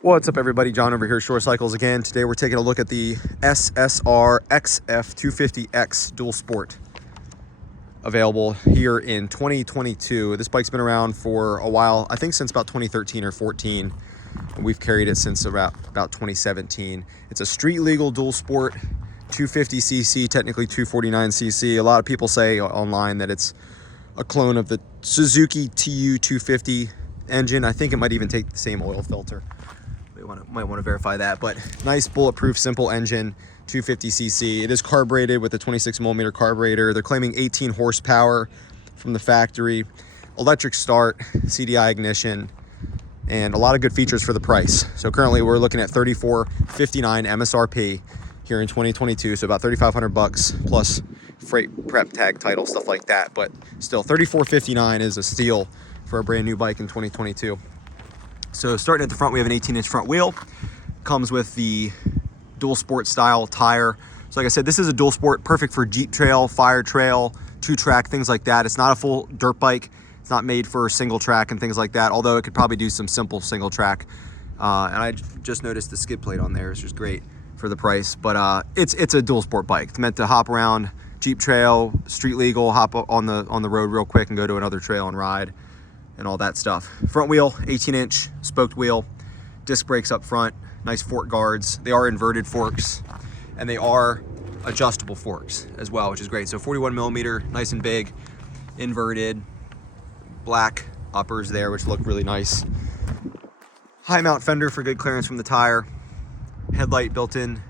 What's up, everybody? John over here, Shore Cycles again. Today we're taking a look at the SSR XF250X Dual Sport, available here in 2022. This bike's been around for a while, I think since about 2013 or 14, and we've carried it since about 2017. It's a street legal dual sport, 250cc, technically 249cc. A lot of people say online that it's a clone of the Suzuki TU 250 engine. I think it might even take the same oil filter. Might want to verify that, but nice bulletproof simple engine, 250cc. It is carbureted with a 26mm carburetor. They're claiming 18 horsepower from the factory, electric start, CDI ignition, and a lot of good features for the price. So currently we're looking at $34.59 MSRP here in 2022, so about $3,500 plus freight, prep, tag, title, stuff like that. But still, $34.59 is a steal for a brand new bike in 2022. So starting at the front, we have an 18-inch front wheel. Comes with the dual sport style tire. So like I said, this is a dual sport, perfect for Jeep trail, fire trail, 2-track, things like that. It's not a full dirt bike. It's not made for single track and things like that, although it could probably do some simple single track. And I just noticed the skid plate on there, which is great for the price. But it's a dual sport bike. It's meant to hop around Jeep trail, street legal, hop on the road real quick and go to another trail and ride, and all that stuff. Front wheel, 18-inch spoked wheel, disc brakes up front, nice fork guards. They are inverted forks, and they are adjustable forks as well, which is great. So 41mm, nice and big, inverted, black uppers there, which look really nice. High mount fender for good clearance from the tire. Headlight built in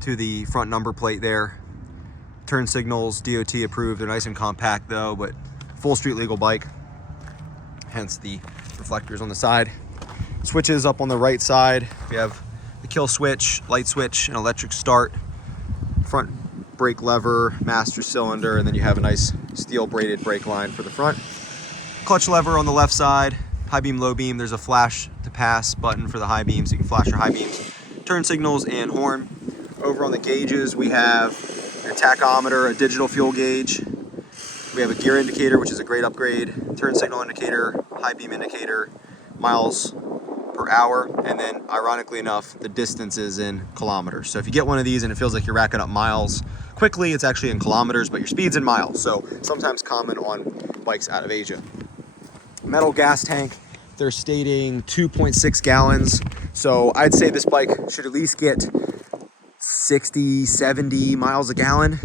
to the front number plate there. Turn signals, DOT approved. They're nice and compact though, but full street legal bike. Hence the reflectors on the side. Switches up on the right side. We have the kill switch, light switch, and electric start. Front brake lever, master cylinder, and then you have a nice steel braided brake line for the front. Clutch lever on the left side, high beam, low beam. There's a flash to pass button for the high beam, so you can flash your high beams. Turn signals and horn. Over on the gauges, we have your tachometer, a digital fuel gauge. We have a gear indicator, which is a great upgrade, turn signal indicator, high beam indicator, miles per hour, and then ironically enough, the distance is in kilometers. So if you get one of these and it feels like you're racking up miles quickly, it's actually in kilometers, but your speed's in miles. So sometimes common on bikes out of Asia. Metal gas tank, they're stating 2.6 gallons. So I'd say this bike should at least get 60, 70 miles a gallon.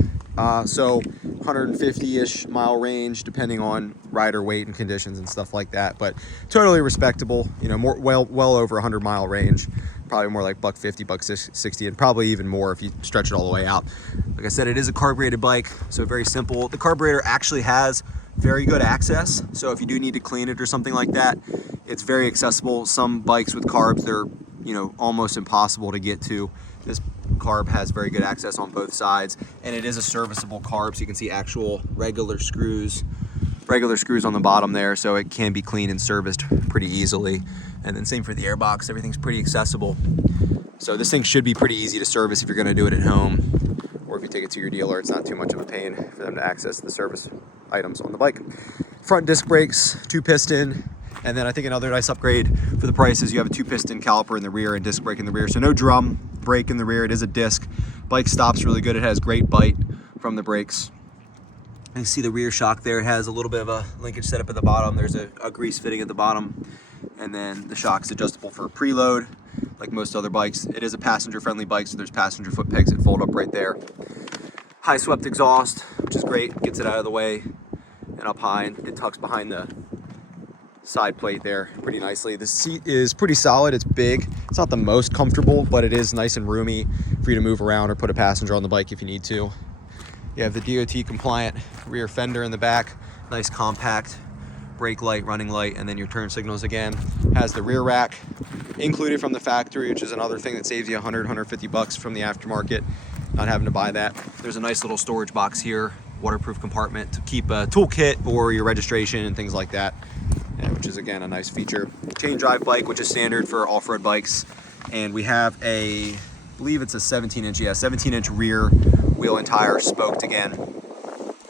So 150-ish mile range, depending on rider weight and conditions and stuff like that. But totally respectable, you know, well over 100-mile range. Probably more like $150, $160, and probably even more if you stretch it all the way out. Like I said, it is a carbureted bike, so very simple. The carburetor actually has very good access, so if you do need to clean it or something like that, it's very accessible. Some bikes with carbs, they're, you know, almost impossible to get to. This carb has very good access on both sides, and it is a serviceable carb, so you can see actual regular screws on the bottom there, so it can be cleaned and serviced pretty easily. And then same for the airbox, everything's pretty accessible. So this thing should be pretty easy to service if you're gonna do it at home, or if you take it to your dealer, it's not too much of a pain for them to access the service items on the bike. Front disc brakes, 2-piston, and then I think another nice upgrade for the price is you have a 2-piston caliper in the rear and disc brake in the rear. So no drum brake in the rear, it is a disc. Bike stops really good, it has great bite from the brakes. And you see the rear shock there, it has a little bit of a linkage setup at the bottom. There's a grease fitting at the bottom. And then the shock's adjustable for preload, like most other bikes. It is a passenger-friendly bike, so there's passenger foot pegs that fold up right there. High swept exhaust, which is great, gets it out of the way and up high, and it tucks behind the side plate there pretty nicely. The seat is pretty solid, it's big. It's not the most comfortable, but it is nice and roomy for you to move around or put a passenger on the bike if you need to. You have the DOT compliant rear fender in the back, nice compact brake light, running light, and then your turn signals again. Has the rear rack included from the factory, which is another thing that saves you $100, $150 from the aftermarket, not having to buy that. There's a nice little storage box here, waterproof compartment to keep a toolkit or your registration and things like that, which is again a nice feature. Chain drive bike, which is standard for off-road bikes. And we have I believe it's a 17-inch rear wheel and tire, spoked again.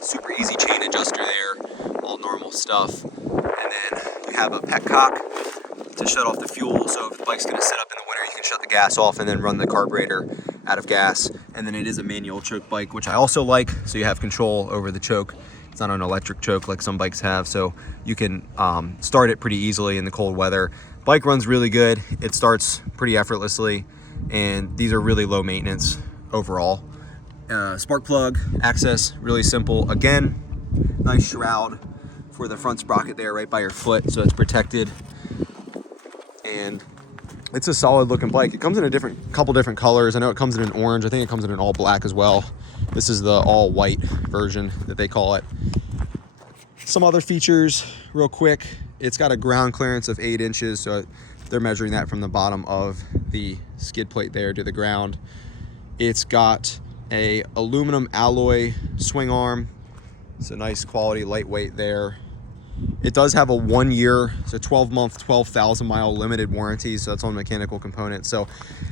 Super easy chain adjuster there, all normal stuff. And then we have a petcock to to shut off the fuel, so if the bike's going to sit up in the winter, you can shut the gas off and then run the carburetor out of gas. And then it is a manual choke bike, which I also like, so you have control over the choke. It's not an electric choke like some bikes have, so you can start it pretty easily in the cold weather. Bike runs really good. It starts pretty effortlessly, and these are really low maintenance overall. Spark plug access, really simple. Again, nice shroud for the front sprocket there right by your foot, so it's protected. And it's a solid looking bike. It comes in a couple different colors. I know it comes in an orange. I think it comes in an all black as well. This is the all white version that they call it. Some other features real quick. It's got a ground clearance of 8 inches, so they're measuring that from the bottom of the skid plate there to the ground. It's got a aluminum alloy swing arm. It's a nice quality lightweight there. It does have a 1 year, so 12-month, 12,000 mile limited warranty, so that's on mechanical components. So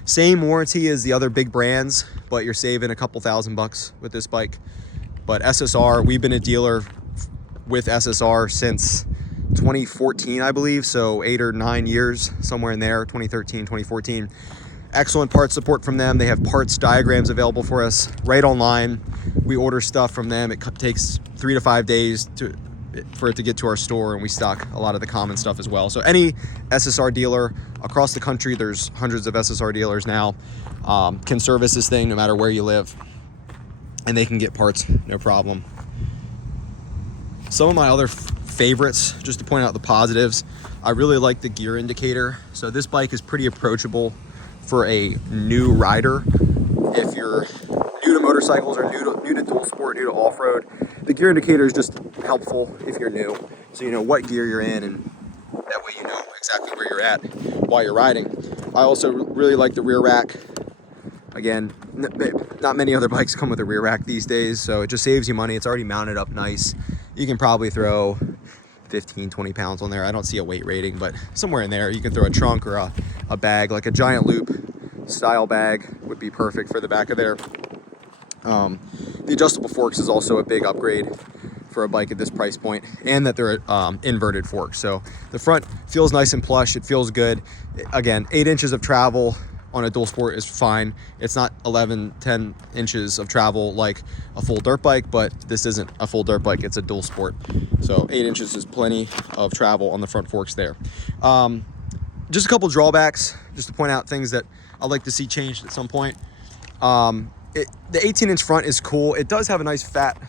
same warranty as the other big brands, but you're saving a couple $1,000 with this bike. But SSR, we've been a dealer with SSR since 2014, I believe, so 8 or 9 years, somewhere in there, 2013, 2014. Excellent parts support from them. They have parts diagrams available for us right online. We order stuff from them. It takes 3 to 5 days for it to get to our store, and we stock a lot of the common stuff as well. So any SSR dealer across the country, there's hundreds of SSR dealers now, can service this thing no matter where you live, and they can get parts no problem. Some of my other favorites, just to point out the positives, I really like the gear indicator. So this bike is pretty approachable for a new rider. If you're new to motorcycles or new to dual sport, new to off-road, the gear indicator is just helpful if you're new, so you know what gear you're in, and that way you know exactly where you're at while you're riding. I also really like the rear rack. Again, not many other bikes come with a rear rack these days, so it just saves you money. It's already mounted up nice. You can probably throw 15, 20 pounds on there. I don't see a weight rating, but somewhere in there. You can throw a trunk or a bag, like a giant loop style bag would be perfect for the back of there. The adjustable forks is also a big upgrade for a bike at this price point, and that they're inverted forks. So the front feels nice and plush. It feels good. Again, 8 inches of travel on a dual sport is fine. It's not 11, 10 inches of travel like a full dirt bike, but this isn't a full dirt bike, it's a dual sport. So 8 inches is plenty of travel on the front forks there. Just a couple drawbacks, just to point out things that I'd like to see changed at some point. The 18-inch front is cool. It does have a nice fat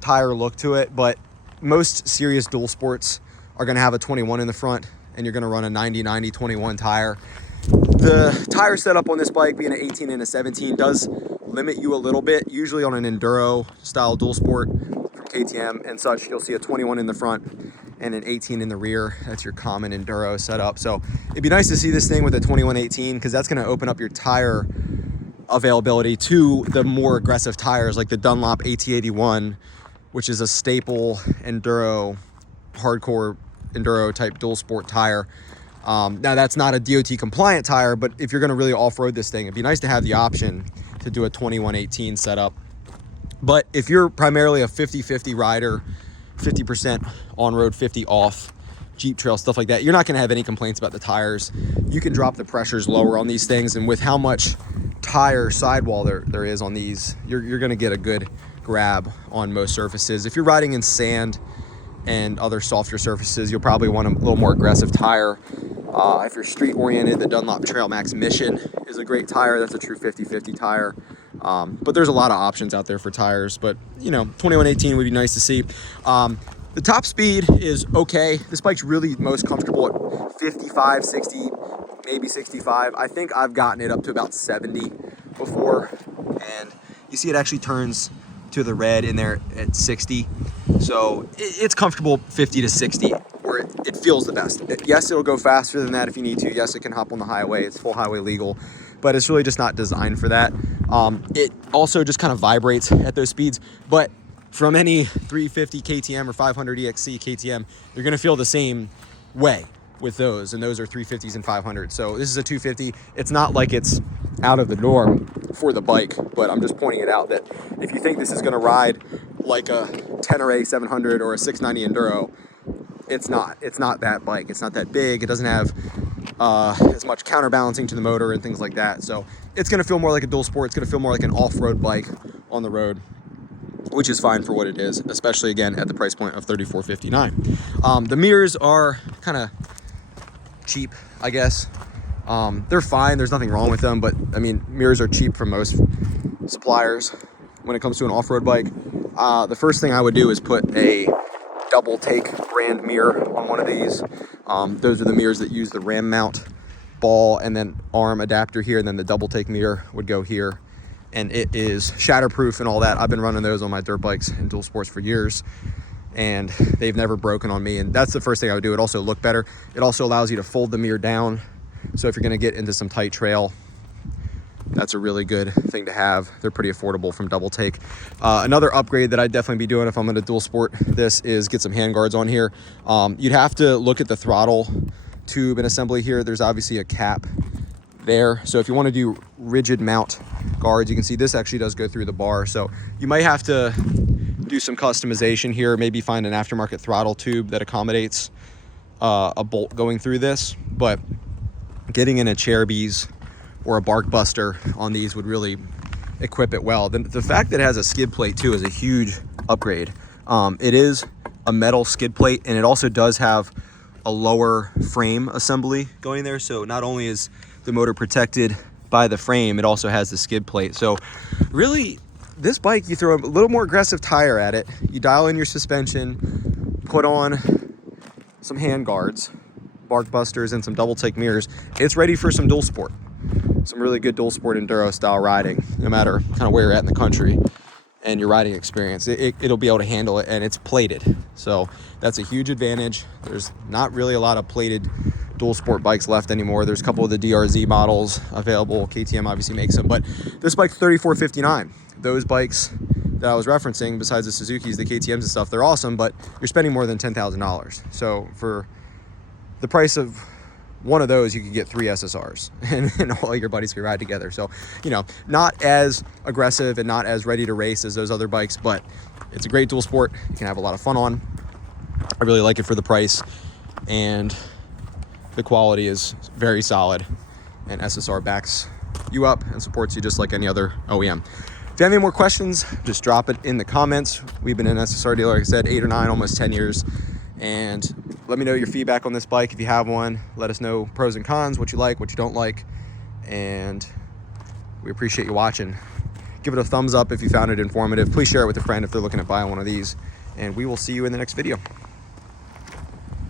tire look to it, but most serious dual sports are gonna have a 21 in the front, and you're gonna run a 90-90-21 tire. The tire setup on this bike, being an 18 and a 17, does limit you a little bit. Usually on an enduro style dual sport from KTM and such, you'll see a 21 in the front and an 18 in the rear. That's your common enduro setup. So it'd be nice to see this thing with a 21-18, because that's going to open up your tire availability to the more aggressive tires like the Dunlop AT81, which is a staple enduro, hardcore enduro type dual sport tire. Now that's not a DOT compliant tire, but if you're going to really off-road this thing, it'd be nice to have the option to do a 21-18 setup. But if you're primarily a 50-50 rider, 50% on-road, 50 off, Jeep trail, stuff like that, you're not going to have any complaints about the tires. You can drop the pressures lower on these things, and with how much tire sidewall there is on these, you're going to get a good grab on most surfaces. If you're riding in sand and other softer surfaces, you'll probably want a little more aggressive tire. If you're street oriented, the Dunlop Trail Max Mission is a great tire. That's a true 50-50 tire. But there's a lot of options out there for tires, but you know, 21-18 would be nice to see. The top speed is okay. This bike's really most comfortable at 55, 60, maybe 65. I think I've gotten it up to about 70 before, and you see it actually turns to the red in there at 60. So it's comfortable 50 to 60, where it feels the best. Yes, it'll go faster than that if you need to. Yes, it can hop on the highway. It's full highway legal, but it's really just not designed for that. It also just kind of vibrates at those speeds, but from any 350 KTM or 500 EXC KTM, you're gonna feel the same way with those, and those are 350s and 500s. So this is a 250. It's not like it's out of the norm for the bike, but I'm just pointing it out that if you think this is gonna ride like a Tenere 700 or a 690 Enduro, it's not that bike. It's not that big. It doesn't have as much counterbalancing to the motor and things like that. So it's going to feel more like a dual sport. It's going to feel more like an off-road bike on the road, which is fine for what it is, especially again at the price point of $34.59. The mirrors are kind of cheap, I guess. They're fine. There's nothing wrong with them, but I mean, mirrors are cheap from most suppliers when it comes to an off-road bike. The first thing I would do is put a double take brand mirror on one of these. Those are the mirrors that use the ram mount ball and then arm adapter here, and then the double take mirror would go here, and it is shatterproof and all that. I've been running those on my dirt bikes and dual sports for years, and they've never broken on me. And that's the first thing I would do. It also look better. It also allows you to fold the mirror down, so if you're going to get into some tight trail, that's a really good thing to have. They're pretty affordable from Double Take. Another upgrade that I'd definitely be doing if I'm going to dual sport this is get some handguards on here. You'd have to look at the throttle tube and assembly here. There's obviously a cap there. So if you want to do rigid mount guards, you can see this actually does go through the bar. So you might have to do some customization here. Maybe find an aftermarket throttle tube that accommodates a bolt going through this. But getting in a Cherubies or a Bark Buster on these would really equip it well. The fact that it has a skid plate too is a huge upgrade. It is a metal skid plate, and it also does have a lower frame assembly going there. So not only is the motor protected by the frame, it also has the skid plate. So really, this bike, you throw a little more aggressive tire at it, you dial in your suspension, put on some hand guards, Bark Busters, and some double take mirrors, it's ready for some dual sport. Some really good dual sport enduro style riding, no matter kind of where you're at in the country and your riding experience. It'll be able to handle it, and it's plated. So that's a huge advantage. There's not really a lot of plated dual sport bikes left anymore. There's a couple of the DRZ models available. KTM obviously makes them, but this bike's $34.59. Those bikes that I was referencing, besides the Suzukis, the KTMs and stuff, they're awesome, but you're spending more than $10,000. So for the price of one of those, you could get 3 SSRs and all your buddies could ride together. So, you know, not as aggressive and not as ready to race as those other bikes, but it's a great dual sport. You can have a lot of fun on. I really like it for the price, and the quality is very solid, and SSR backs you up and supports you just like any other OEM. If you have any more questions, just drop it in the comments. We've been an SSR dealer, like I said, 8 or 9, almost 10 years. And let me know your feedback on this bike if you have one. Let us know pros and cons, what you like, what you don't like. And we appreciate you watching. Give it a thumbs up if you found it informative. Please share it with a friend if they're looking at buying one of these. And we will see you in the next video.